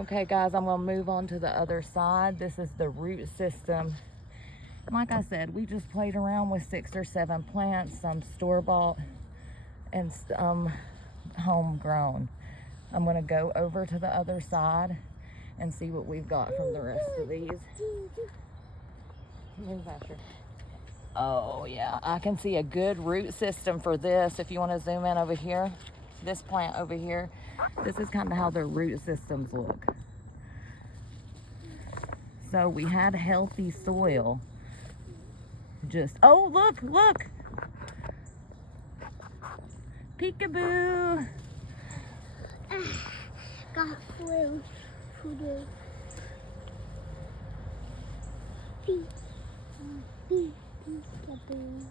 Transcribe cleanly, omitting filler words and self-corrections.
Okay guys, I'm gonna move on to the other side. This is the root system. Like I said, we just played around with 6 or 7 plants, some store-bought and some homegrown. I'm gonna go over to the other side and see what we've got from the rest of these. Move after. Oh yeah, I can see a good root system for this. If you want to zoom in over here, this plant over here, this is kind of how their root systems look. So we had healthy soil. Just, oh look, look! Peekaboo! Got flu. Peekaboo. Peekaboo.